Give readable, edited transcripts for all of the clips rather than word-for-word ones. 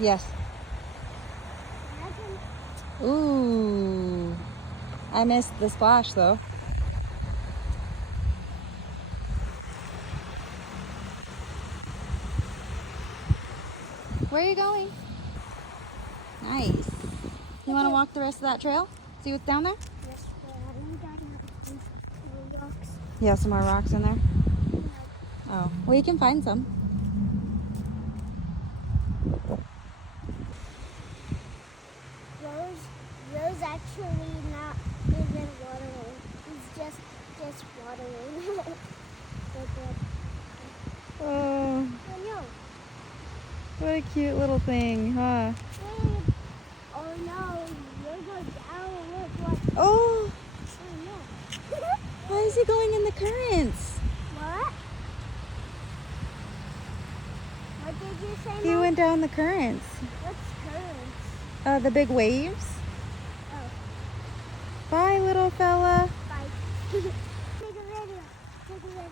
Yes. Ooh. I missed the splash though. Where are you going? Nice. You want to walk the rest of that trail? See what's down there? Yes, but I think I have some rocks. You have some more rocks in there? Oh, well, you can find some. Rose actually not even watering. It's just watering. Oh, I know. what a cute little thing, huh? Wait. Oh no, you're going down. Look what. Oh, Oh no. why is he going in the currents? What? What did you say, He Mom? went down the currents. What's currents? The big waves. Oh, Bye, little fella. bye. Take a video. Take a video.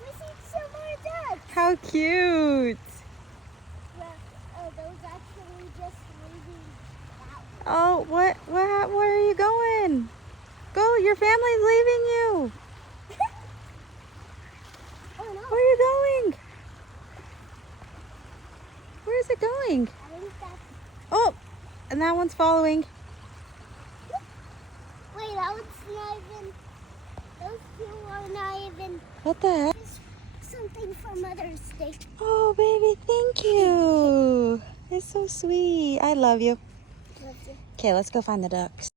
We see some more ducks. How cute. Well, those actually just leaving that way. Oh, where are you going? Go, your family's leaving you. Oh no. Where are you going? Where is it going? I think that's. Oh, and that one's following. Wait, that one's not even. Those two are not even. What the heck? Just something for Mother's Day. Oh, baby, thank you. It's so sweet. I love you. Love you. Okay, let's go find the ducks.